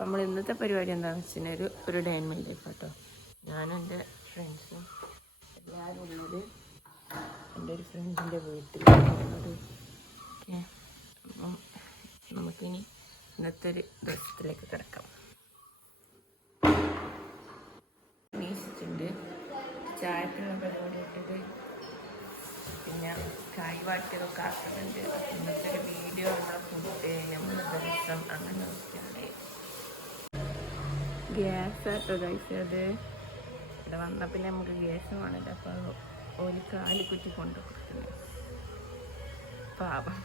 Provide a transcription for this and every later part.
നമ്മൾ ഇന്നത്തെ പരിപാടി എന്താണെന്ന് വെച്ചാൽ ഒരു ഡേ ഇൻ മൈ ലൈഫ് കേട്ടോ. ഞാനും എൻ്റെ ഫ്രണ്ട്സും എല്ലാവരും ഉള്ളത് എൻ്റെ ഒരു ഫ്രണ്ടിൻ്റെ വീട്ടിൽ ഉള്ളത്. ഓക്കെ, അപ്പം നമുക്കിനി ഇന്നത്തെ ഒരു ദിവസത്തിലേക്ക് കിടക്കാം. നീച്ചിട്ടുണ്ട്, ചായക്കുള്ള പരിപാടി ഇട്ടത്, പിന്നെ കായ് വാട്ടിയതൊക്കെ ആക്കുന്നുണ്ട്. ഇന്നത്തെ ഒരു വീഡിയോ നമ്മളെ ഫുഡ് നമ്മുടെ ദിവസം അങ്ങനെ നോക്കിയാണ്. ഗ്യാസ് ആട്ടോ കഴിച്ചത്. അത് ഇവിടെ വന്നാൽ പിന്നെ നമുക്ക് ഗ്യാസ് വേണമല്ലോ. അപ്പോൾ ഒരു കാലിക്കുറ്റി കൊണ്ട് കൊടുക്കുന്നത് പാപം.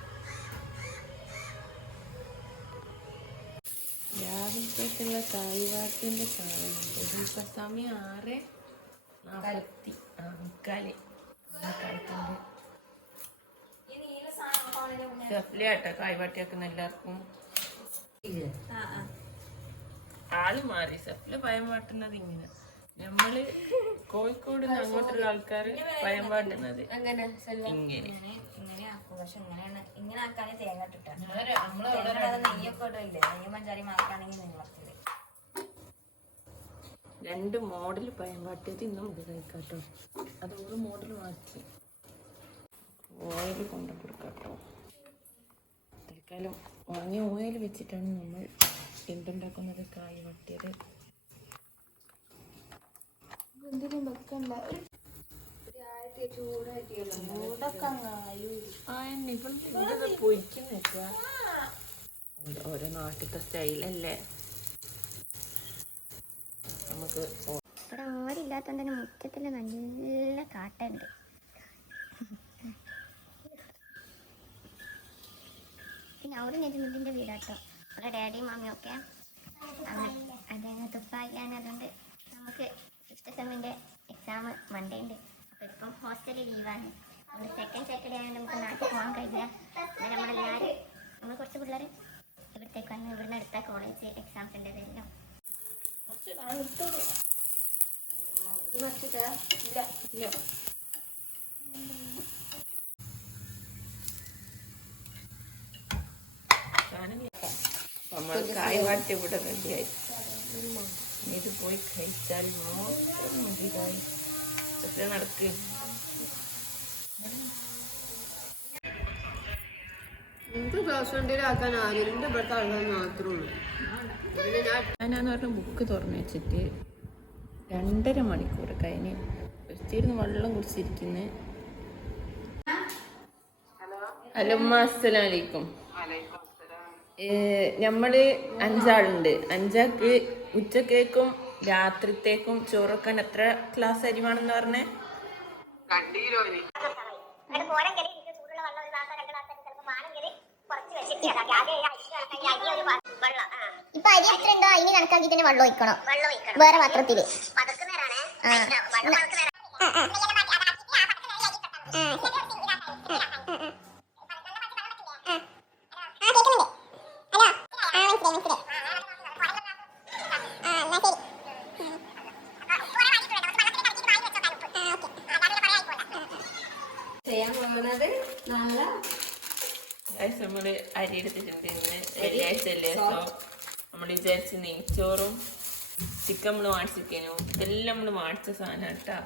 രാവിലത്തേക്കുള്ള കായ്വാട്ടിൻ്റെ സാധനമുണ്ട്. ഇതിപ്പോൾ സമയം 6:40 സഫ്ലിയാട്ടോ കായ്വാട്ടിയാക്കുന്ന എല്ലാവർക്കും. ആള് മാറി. സഫ്ല പയം വാട്ടുന്നത് ഇങ്ങനെ, നമ്മള് കോഴിക്കോട് നിന്ന് അങ്ങോട്ടുള്ള ആൾക്കാര് പയം വാട്ടുന്നത് ഇങ്ങനെ. രണ്ട് മോഡൽ പയം വാട്ടിയത് ഇന്ന് നമുക്ക് കഴിക്കാട്ടോ. അത് ഒരു മോഡൽ മാറ്റി ഓയിൽ കൊണ്ട് കൊടുക്കാട്ടോ. തൽക്കാലം വാങ്ങിയ ഓയിൽ വെച്ചിട്ടാണ് നമ്മൾ എന്തുണ്ടാക്കുന്നത്. കായ് വട്ടിയത് പൊരിക്കുന്ന ഓരോ നാട്ടിലത്തെ സ്റ്റൈലല്ലേ. നമുക്ക് ഇവിടെ ഓരില്ലാത്തോണ്ട് തന്നെ മുറ്റത്തിൽ നല്ല കാട്ടുണ്ട്. പിന്നെ അവിടെ നെരുമുട്ടിൻ്റെ വീടാട്ടോ. അവിടെ ഡാഡിയും മമ്മിയും ഒക്കെ അതങ്ങനെ തുപ്പാക്കാൻ. അതുകൊണ്ട് നമുക്ക് 6th സെമ്മിൻ്റെ എക്സാം മൺഡേ ഉണ്ട്. അപ്പോൾ ഇപ്പം ഹോസ്റ്റലിൽ ലീവാണ്. നമ്മൾ സെക്കൻഡ് സാറ്റർഡേ ആയതുകൊണ്ട് നമുക്ക് നാട്ടിൽ പോകാൻ കഴിയില്ല. എന്നാൽ നമ്മളെല്ലാവരും നമ്മൾ കുറച്ച് പിള്ളേർ ഇവിടത്തേക്ക് വന്ന് ഇവിടുന്ന് അടുത്ത കോളേജ് എക്സാംസ് ഉണ്ട്. അതെല്ലാം നമ്മൾ കായ് വാട്ടി ഇവിടെ റെഡിയായി. ഇത് പോയി കഴിച്ചാൽ മാത്രം മതി. കായ് എത്ര നടക്ക്. ഞാനാന്ന് പറഞ്ഞ ബുക്ക് തുറന്നു വെച്ചിട്ട് 2.5 മണിക്കൂർ കഴിഞ്ഞ് വെച്ചിരുന്ന് വെള്ളം കുടിച്ചിരിക്കുന്നത്. ഹലോ അമ്മ, അസ്സലാമു അലൈക്കും. നമ്മള് 5 ആളുണ്ട്. 5 ആൾക്ക് ഉച്ചക്കേക്കും രാത്രിത്തേക്കും ചോറൊക്കാൻ എത്ര ഗ്ലാസ് അരി വേണമെന്ന് പറഞ്ഞേ? 2 കിലോ അരി. ഇപ്പൊ അരി എത്ര ഉണ്ടോ അതിന് കണക്കാക്കി തന്നെ വെള്ളം ഒഴിക്കണം. വേറെ പാത്രത്തില് ചെയ്യാൻ പോകുന്നത് നാളെ നമ്മള് അരി എടുത്തിട്ടുണ്ട്. ഇന്ന് വെള്ളിയാഴ്ച അല്ലേ. സോ നമ്മൾ വിചാരിച്ച് നെയ്ച്ചോറും ചിക്കൻ നമ്മള് വാങ്ങിച്ചിരിക്കാനും ഇതെല്ലാം നമ്മള് വാങ്ങിച്ച സാധനം കേട്ടാ.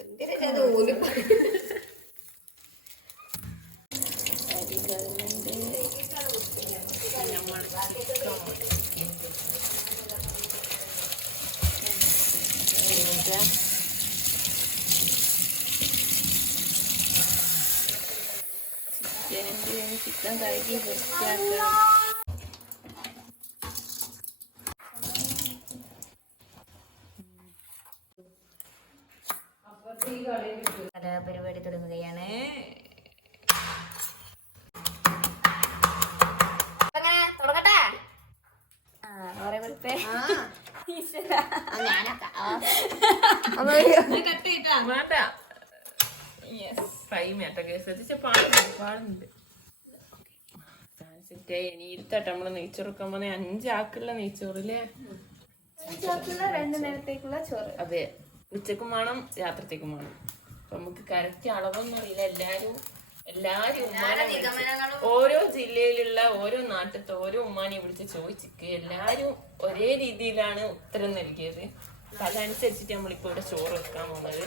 അരി കഴുകുന്നുണ്ട്. നമ്മൾ ചിക്കൻ കഴുകി വൃത്തിയാക്കണം. പരിപാടി തുടങ്ങുകയാണ്. തുടങ്ങട്ടെ. ഇനി ഇരുത്തട്ടെ. നമ്മള് നെയ്ച്ചോറൊക്കെ 5 ആക്കുള്ള നെയ്ച്ചോറില്ലേ, 2 നേരത്തേക്കുള്ള ചോറ്. അതെ, ഉച്ചക്കും വേണം രാത്രിത്തേക്കും വേണം. അപ്പൊ നമുക്ക് കറക്റ്റ് അളവൊന്നും അറിയില്ല. എല്ലാരും ഓരോ ജില്ലയിലുള്ള ഓരോ നാട്ടിലത്തെ ഓരോ ഉമ്മാനെ വിളിച്ച് ചോദിച്ചിക്ക് എല്ലാരും ഒരേ രീതിയിലാണ് ഉത്തരം നൽകിയത്. അപ്പൊ അതനുസരിച്ചിട്ട് നമ്മളിപ്പോ ഇവിടെ ചോറ് വെക്കാൻ പോകുന്നത്.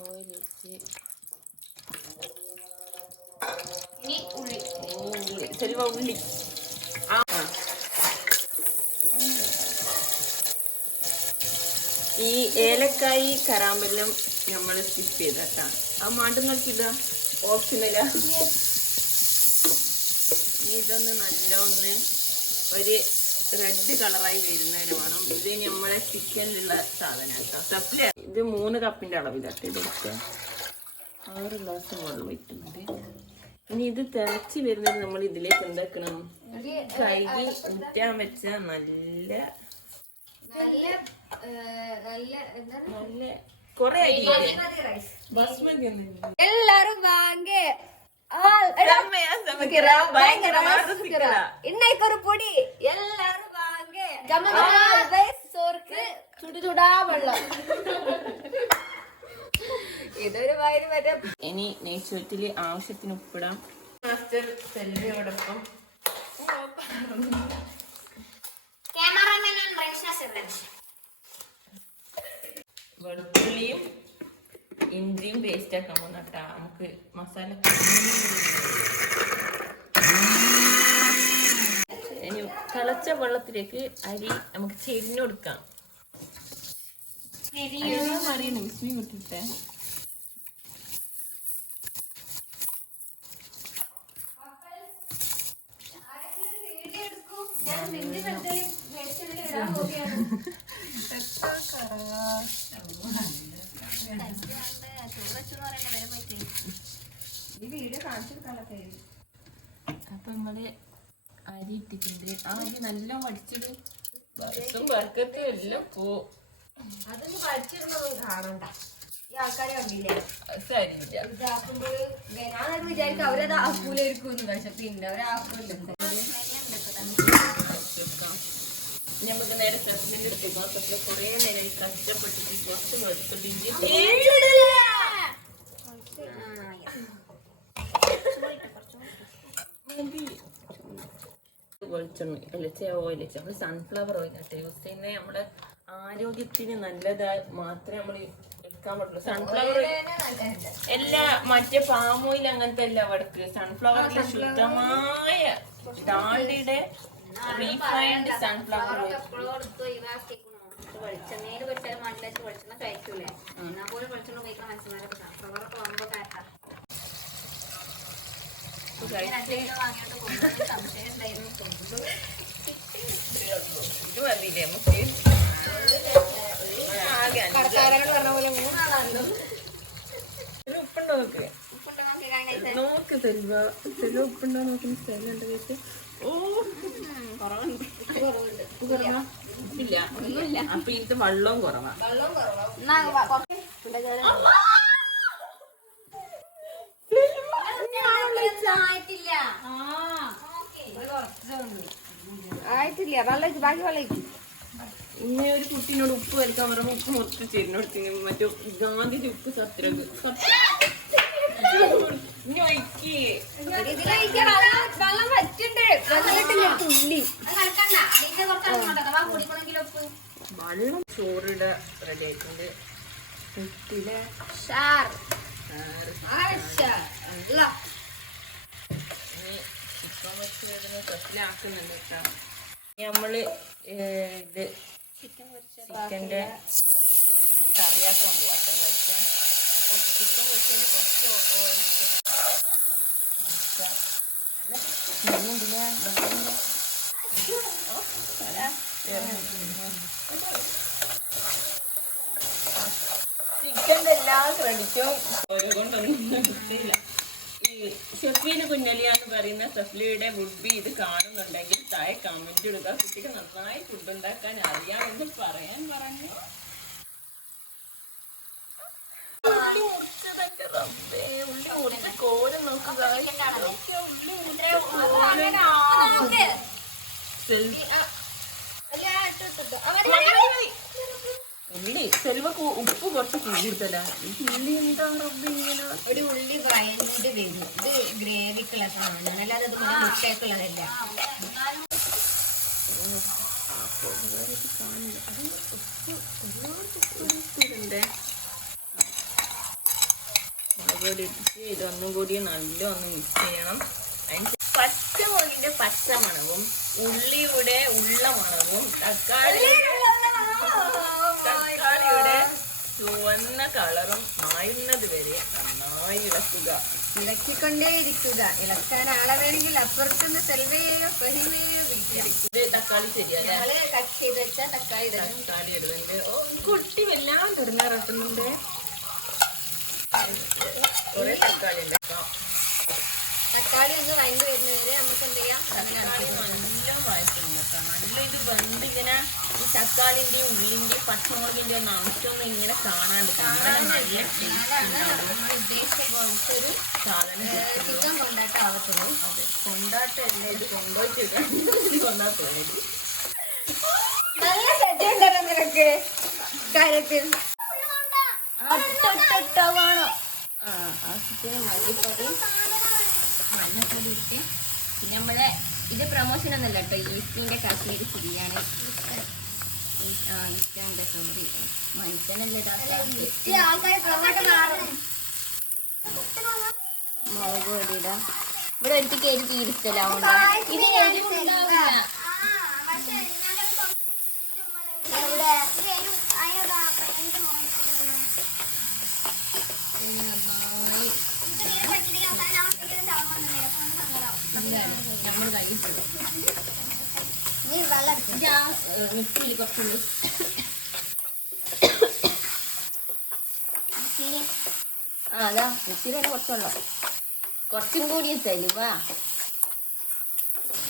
ഓയിൽ വെച്ച് ഉള്ളി ചെലവ ഉള്ളി ഈ ഏലക്കായി കറാമ്പെല്ലാം നമ്മൾ സ്കിപ്പ് ചെയ്തട്ടാ. ആ മാട്ടുങ്ങൾക്കിതാ ഓപ്ഷനല്ല. ഇതൊന്ന് നല്ലൊന്ന് ഒരു റെഡ് കളറായി വരുന്നതിന് വേണം. ഇത് നമ്മളെ ചിക്കനിലുള്ള സാധനം കേട്ടോ. സപ്ലി ഇത് 3 കപ്പിന്റെ അളവിലാട്ട് ഇതൊക്കെ 6 ഗ്ലാസ് വെള്ളം വയ്ക്കുന്നുണ്ട്. ഇനി ഇത് തിളച്ച് വരുന്നത് നമ്മൾ ഇതിലേക്ക് എന്താക്കണം, കഴുകി ഊറ്റാൻ വെച്ച നല്ല കൊറേ ബസ്മതി എല്ലാരും വാങ്ങേ இன்னைக்கு பொடி எல்லாரும் வாங்க சோறுக்கு சுடு சுடா வெള്ളം ഇതൊരു വയറ് വരെ. ഇനി നെയ്ച്ചോറ്റില് ആവശ്യത്തിന് ഉപ്പിടാം. മാസ്റ്റർ സെൽവിയോടൊപ്പം വെളുത്തുള്ളിയും ഇഞ്ചിയും പേസ്റ്റ് ആക്കാൻ പോകുന്നട്ടാ. നമുക്ക് മസാല ഇനി തിളച്ച വെള്ളത്തിലേക്ക് അരി നമുക്ക് ചെരിഞ്ഞു കൊടുക്കാം. അറിയണം വിസ്മി വിട്ടിട്ടേ. അപ്പൊ നമ്മള് അരി ഇട്ടിട്ടുണ്ട്. ആ അരി നല്ല വടിച്ചിട്ട് വറുത്തും വറുക്കത്തും എല്ലാം പോ. അതൊന്നും പഠിച്ചിരുന്നത് കാണണ്ട. ഈ ആൾക്കാരെ കണ്ടില്ലേ സാരില്ല. ഇതാക്കുമ്പോൾ ഞാനത് വിചാരിക്കും അവരത് ആക്കൂലായിരിക്കും. പക്ഷെ പിന്നെ അവരാക്കൂല്ലോ. നമുക്ക് നേരെ സെറ്റിൽ എടുത്തേക്കാം. പക്ഷെ കുറെ നേരം കഷ്ടപ്പെട്ടിട്ട് കുറച്ച് വെളുത്തുള്ളി വെളിച്ചെണ്ണ അല്ല ഓയിൽ നമ്മള് സൺഫ്ലവർ ഓയിൽ ആട്ടെ യൂസ് ചെയ്യുന്നത്. നമ്മുടെ ആരോഗ്യത്തിന് നല്ലതായി മാത്രമേ നമ്മൾ എടുക്കാൻ പറ്റുള്ളൂ. സൺഫ്ലവർ എല്ലാ മറ്റേ പാം ഓയിൽ അങ്ങനത്തെ അല്ല വടക്ക്. സൺഫ്ലവറിൽ ശുദ്ധമായ ഡാൽഡയുടെ റീഫൈൻഡ് സൺഫ്ലവർ ഓയിൽ. വെളിച്ചെണ്ണയിൽ വെച്ചാൽ മണ്ണിലേക്ക് വെളിച്ചെണ്ണ കഴിക്കൂലേ? എന്നാ പോലെ വെളിച്ചെണ്ണ ഉപയോഗിക്കാൻ മനസ്സിലാക്കി സൺഫ്ലവറൊക്കെ വമ്പോ കാട്ടാ. വാങ്ങിയോണ്ട് സംശയം ഉണ്ടായിരുന്നു. ഇത് മതിയില്ലേ നമുക്ക്? കടക്കാരനോട് പറഞ്ഞ പോലെ 3 ആളാണല്ലോ. ഉപ്പുണ്ടോ നോക്ക്, നോക്ക് തെൽവ ഉപ്പുണ്ടോ നോക്കുന്ന സ്ഥലമുണ്ട് വെച്ച്. ഓ കുറവുണ്ട്, ഉപ്പ് കുറവാ? ഉപ്പില്ല, ഒന്നുമില്ല. അപ്പൊ ഇതിന്റെ വെള്ളവും കുറവാ. ആയിട്ടില്ല. വെള്ളം ബാക്കി വെള്ളം ഇങ്ങനെ ഒരു കുട്ടീനോട് ഉപ്പ് വരയ്ക്കാൻ പറയുമ്പോൾ ഉപ്പ് മൊത്തം ചേരിനോട് മറ്റേ ഗാന്ധിന്റെ ഉപ്പ് സത്രം വെള്ളം വറ്റുണ്ട്. തുള്ളി വെള്ളം ചോറിടെ റെഡി ആയിട്ടുണ്ട്. കുട്ടിയിലെ ാക്കുന്നുണ്ട് കേട്ടോ. നമ്മള് ഇത് ചിക്കൻ്റെ കറിയാക്കാൻ പോവാട്ടോ. അപ്പോൾ ചിക്കൻ പൊരിച്ചതിന് കുറച്ച് ഓയിൽ ചിക്കൻ്റെ എല്ലാ ക്രെഡിറ്റും ഓരോ കൊണ്ടൊന്നും കിട്ടിയില്ല. ഈ ഷെഫീന് കുഞ്ഞലിയ എന്ന് പറയുന്ന സഫ്ലിയുടെ വുഡ് ഇത് കാണുന്നുണ്ടെങ്കിൽ താഴെ കമന്റ് ഇടുക. കുട്ടിക്ക് നന്നായി ഫുഡ് ഉണ്ടാക്കാൻ അറിയാമെന്ന് പറയാൻ പറഞ്ഞു. ഉള്ളി മുറിച്ചതൊക്കെ റബ്ബേ, ഉള്ളി മുറിച്ച് കോരം നോക്കുക. ഉള്ളി ചെലവൊക്കെ ഉപ്പ് കുറച്ച് കൂടുതലാ. ഉള്ളി എന്താ റബ്ബ് ഇങ്ങനെ? ഒരു ഉള്ളി വയന്നിട്ട് വരും. ഇത് ഗ്രേവിക്കുള്ള സാധനമാണ്, അല്ലാതെ അത് മുട്ടയ്ക്കുള്ളതല്ല. മുളക് ഇതൊന്നും കൂടി നല്ല ഒന്ന് മിക്സ് ചെയ്യണം. അതിന് പച്ചമുളകിന്റെ പച്ച മണവും ഉള്ളിയുടെ ഉള്ള മണവും തക്കാളിയുടെ ചുവന്ന കളറും മായുന്നത് വരെ നന്നായി ഇളക്കുക. ഇളക്കിക്കൊണ്ടേയിരിക്കുക. ഇളക്കാൻ ആളെ വേണമെങ്കിൽ അപ്പുറത്തുനിന്ന് സെൽവയോ ഫഹിമയോ വിളിക്കാം. ഇത് തക്കാളി ശരിയല്ലേ? ഞങ്ങള് കട്ട് ചെയ്ത് വെച്ചാൽ തക്കാളി തക്കാളി ഇടുന്നുണ്ട്. ഓ കുട്ടി വല്ലാണ്ട് ഇടുന്നിറട്ടുന്നുണ്ട്. കുറെ തക്കാളി ഉണ്ടാക്കാം. തക്കാളി ഒന്ന് വഴണ്ട് വരുന്നവരെ നമുക്ക് എന്ത് ചെയ്യാം? തക്കാളി നല്ല വഴറ്റും കേട്ടോ. നല്ല ഇത് വെന്ത് ഇങ്ങനെ ഈ തക്കാളിന്റെയും ഉള്ളിന്റെയും പച്ചമുളകിന്റെ ഒന്നും അംശമൊന്നും ഇങ്ങനെ കാണാണ്ട് നല്ല ഉദ്ദേശിച്ചൊരു സാധനം ചിക്കൻ കൊണ്ടാട്ടം ആവത്തുള്ളൂ. അതെ, കൊണ്ടാട്ടല്ല ഇത് കൊണ്ടുപോയിട്ട് കൊണ്ടാട്ടം. നല്ല ശ്രദ്ധയുണ്ടല്ലോ നിനക്ക് കാര്യത്തിൽ. വേണോ? ആവശ്യത്തിന് മല്ലിപ്പൊടി മഞ്ഞപ്പൊടി ഇട്ട് പിന്നെ നമ്മളെ ഇത് പ്രൊമോഷൻ ഒന്നല്ല കേട്ടോ, ഈസ്റ്റിന്റെ കാശ്മീരി ചില്ലിയാണ്. ഈസ്റ്റാൻ്റെ സോറി മനുഷ്യനല്ലേ മുളക് പൊടി ഇടാം. ഇവിടെ ഒരിക്കലും എനിക്ക് ഇരിക്കലാവുണ്ടോ? ഇത് എരിവുണ്ടാവില്ല. നമ്മൾ കഴിച്ചിട്ടുള്ളൂ. മിക്സിയിൽ കുറച്ചുള്ളൂ. അതാ മിക്സിയിൽ തന്നെ കുറച്ചുള്ളൂ. കുറച്ചും കൂടി തെളിവാ.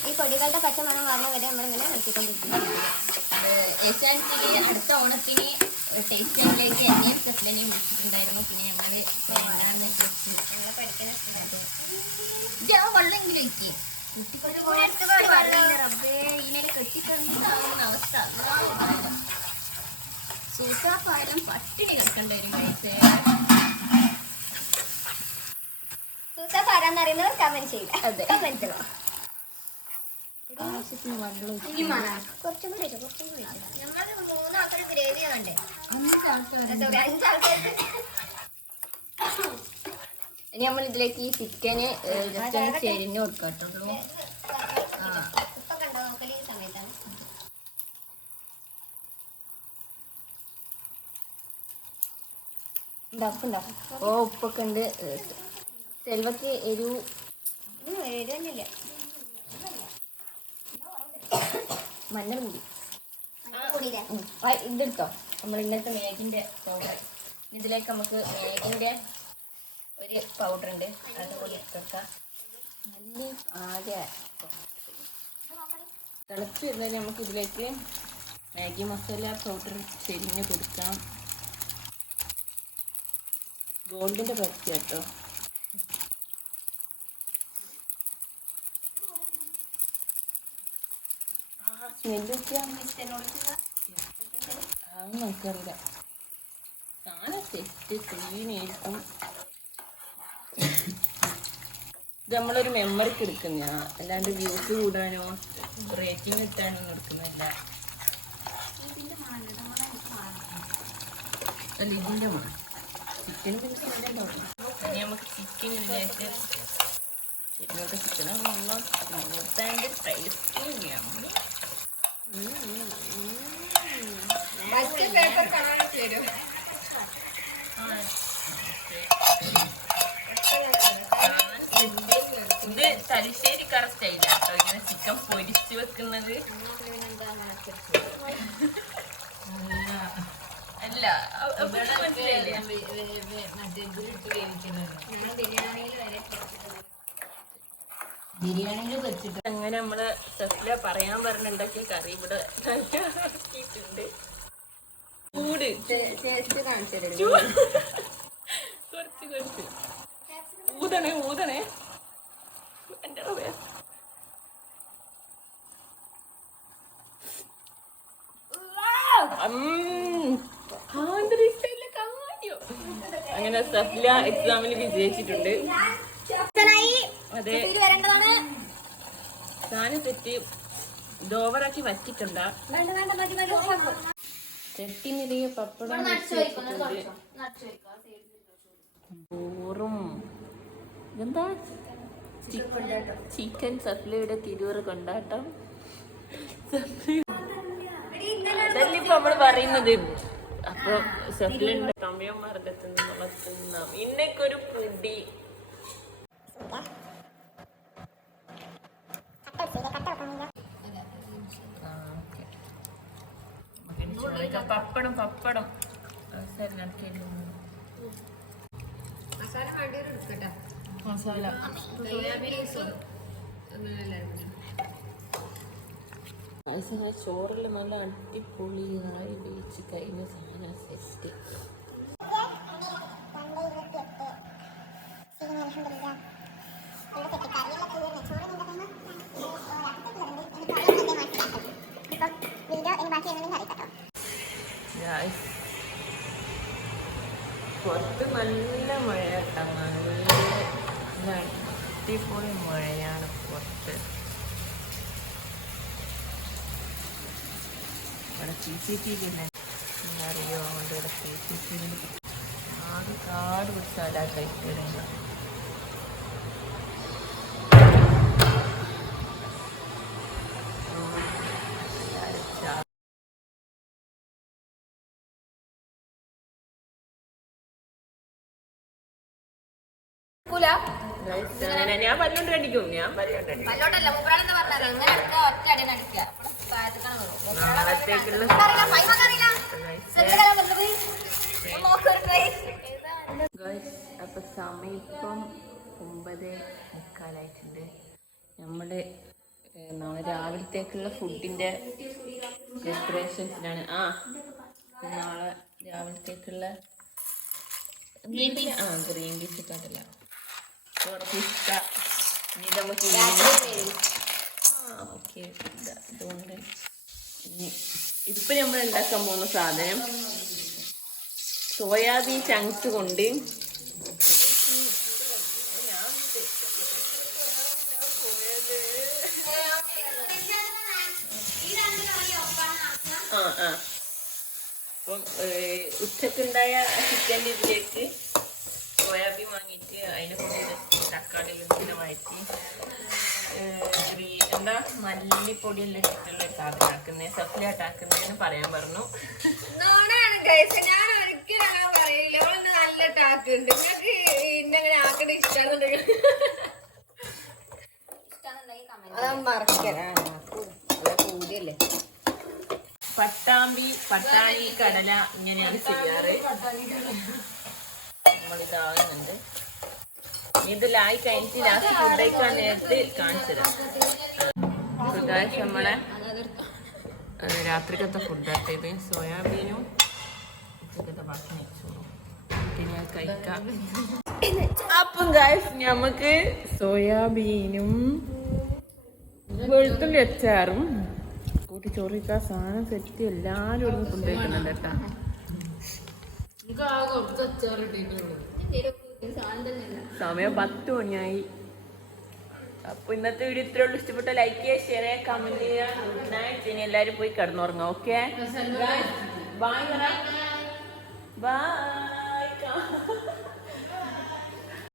ഈ പൊടികളുടെ പച്ചമണം വരണ വരെ നമ്മളിങ്ങനെ നിർത്തിക്കൊണ്ടിരിക്കുന്നു. ഏഷ്യാനെറ്റിൽ അടുത്ത ഓണത്തിന് ടേസ്റ്റിലേക്ക് എന്നെയും സെഫ്ലിനെയും വിളിച്ചിട്ടുണ്ടായിരുന്നു. പിന്നെ ഞങ്ങള് വെള്ളമെങ്കിലും ഒഴിക്കേ ഇങ്ങനെ കെട്ടിക്കുന്ന അവസ്ഥ. സൂസാപ്പായാലും പട്ടിണി കിടക്കേണ്ടി വരും. സൂസാപ്പാരാന്നറിയുന്നവർ കമന്റ് ചെയ്യില്ല. അതെ, കമന്റ് ആവശ്യത്തിന് വെള്ളം കുറച്ചും കൂടി നമ്മൾ 3 ആൾക്കാർ ഗ്രേവി വേണ്ടേ? 5 ആൾക്കാർ. ഇനി നമ്മൾ ഇതിലേക്ക് ഈ ചിക്കന് ജസ്റ്റ് ഒന്ന് ചെരിഞ്ഞ് കൊടുക്കട്ടുള്ളൂ. ഓ ഉപ്പൊക്കെ ഉണ്ട്. സെൽവക്ക് എരിവ് മഞ്ഞൾ കൂടി ഇതെടുത്തോ. നമ്മൾ ഇന്നത്തെ മേഗിൻ്റെ പൗഡർ. ഇതിലേക്ക് നമുക്ക് മേഗിൻ്റെ ഒരു പൗഡർ ഉണ്ട്, അതുകൂടി എടുക്കാം. നല്ല ആകെ തിളച്ച് വരുന്നതിൽ നമുക്ക് ഇതിലേക്ക് മാഗി മസാല പൗഡർ ചെരിഞ്ഞ് കൊടുക്കാം. ഗോൾഡിൻ്റെ പച്ച കേട്ടോ. സ്മെല്ല് അതൊന്നും നമുക്കറിയില്ല. സാധനം സെറ്റ് ക്ലീനായിരിക്കും. ഇത് നമ്മളൊരു മെമ്മറിക്ക് എടുക്കുന്ന, അല്ലാണ്ട് വ്യൂസ് കൂടാനോ റേറ്റിംഗ് കിട്ടാനോ ഒന്നും എടുക്കുന്നില്ല. അല്ല ഇതിൻ്റെ മണം ചിക്കൻ പിന്നെ ഇനി നമുക്ക് ചിക്കൻ ഇതിലേക്ക് ശരിയൊക്കെ ചിക്കനും നല്ല സ്മൂത്താൻഡ് ടേസ്റ്റി ചെയ്യാം. ഇത് തലശ്ശേരിക്കാർ സ്റ്റൈലാട്ടോ, ഇങ്ങനെ ചിക്കൻ പൊരിച്ച് വെക്കുന്നത്. അല്ല മനസ്സിലായില്ലേ? ബിരിയാണിയിൽ വെച്ചിട്ട് അങ്ങനെ നമ്മള് സെഫ്ല പറയാൻ പറഞ്ഞുണ്ടാക്കിയ കറി ഇവിടെ ഇറക്കിയിട്ടുണ്ട്. ചൂട് കുറച്ച് ഊതണേ എൻ്റെ അങ്ങനെ സഫ്ല എക്സാമിൽ വിജയിച്ചിട്ടുണ്ട്. അതെ, സാധനം തെറ്റി ഡോവറാക്കി വറ്റിക്കണ്ട. ചട്ടി നിറയെ പപ്പടം ചോറും എന്താ ചിക്കൻ സഫ്ലയുടെ തിരൂറ് കൊണ്ടാട്ടം. അതല്ലേ ഇപ്പൊ നമ്മള് പറയുന്നത്. അപ്പൊ സഫ്ലുണ്ട് സമയം മർദ്ദത്തിൽ വളർത്തുന്ന ഇന്നൊരു പൊടി. പപ്പടം പപ്പടം മസാല ചോറിൽ നല്ല അടിപൊളിയായി വേവിച്ച് കഴിഞ്ഞ സാധനം സെറ്റ്. പുറത്ത് നല്ല മഴയാട്ടോ, നല്ല അടിപൊളി മഴയാണ് പുറത്ത്. ഇവിടെ CCTV അറിയോ, അതുകൊണ്ട് ഇവിടെ CCTV ആകെ കാട് പിടിച്ചാലാ കഴിക്കുന്നില്ല. ഞാൻ പല്ലോണ്ട് കണ്ടിക്കും, ഞാൻ നാളത്തേക്കുള്ള അപ്പൊ സമയം ഇപ്പം 9:45 നമ്മള് നാളെ രാവിലത്തേക്കുള്ള ഫുഡിന്റെ പ്രിപ്പറേഷൻസിലാണ്. നാളെ രാവിലത്തേക്കുള്ള ഗ്രീൻ പീസ് ഇട്ടല്ല പിസ്ത. ഇനി നമുക്ക് ഓക്കെ. അതുകൊണ്ട് ഇപ്പൊ നമ്മൾ ഉണ്ടാക്കാൻ പോകുന്ന സാധനം സോയാബീൻ ചങ്ക്സ് കൊണ്ട് അപ്പം ഉച്ചക്കുണ്ടായ ചിക്കൻ്റെ ഇതിലേക്ക് സോയാബീൻ വാങ്ങിയിട്ട് അതിനെ കൊണ്ട് തക്കാളിയിൽ ഇങ്ങനെ വഴറ്റി എന്താ മല്ലിപ്പൊടിയെല്ലാം ഇട്ടിട്ടുള്ള കാക്കാക്കുന്നത് സഫ്ലിയാട്ടാക്കുന്നതെന്ന് പറയാൻ പറഞ്ഞു. ഞാൻ ഒരിക്കലും അങ്ങനെ പറയില്ല. അവളെന്ന് നല്ല ടാക്കുണ്ട്. നിങ്ങൾക്ക് ഇന്നങ്ങനെ ആക്കണ ഇഷ്ടമാണെന്നുണ്ടെങ്കിൽ കൂടിയല്ലേ. പട്ടാണി കടല ഇങ്ങനെയാണ് ചെയ്യാറ്. നമ്മളിതാകുന്നുണ്ട്. ഇതിലായി കഴിഞ്ഞിട്ട് ലാസ്റ്റ് ഫുഡ് കഴിക്കാൻ നേരത്തെ കാണിച്ചത്. നമ്മളെ രാത്രിക്കത്തെ ഫുഡായിട്ട് ഇത് സോയാബീനും ഉച്ചക്കത്തെ ബാക്കി നെയ്ച്ചോറും പിന്നെ കഴിക്കാം. അപ്പം ഗായ്സ് നമുക്ക് സോയാബീനും വെളുത്തുള്ളി അച്ചാറും കൂട്ടി ചോറിക്കാൻ സാധനം സെറ്റ് എല്ലാവരും ഇവിടെ ഫുഡ് കഴിക്കുന്നുണ്ട് കേട്ടാ. സമയം 10 മണിയായി. അപ്പൊ ഇന്നത്തെ വീഡിയോ ഇത്രേ ഉള്ളൂ. ഇഷ്ടപ്പെട്ട ലൈക്ക് ചെയ്യുക, ഷെയർ ചെയ്യുക, കമന്റ് ചെയ്യുക. Good night. ഇനി എല്ലാവരും പോയി കിടന്നുറങ്ങാം. Okay, bye bye.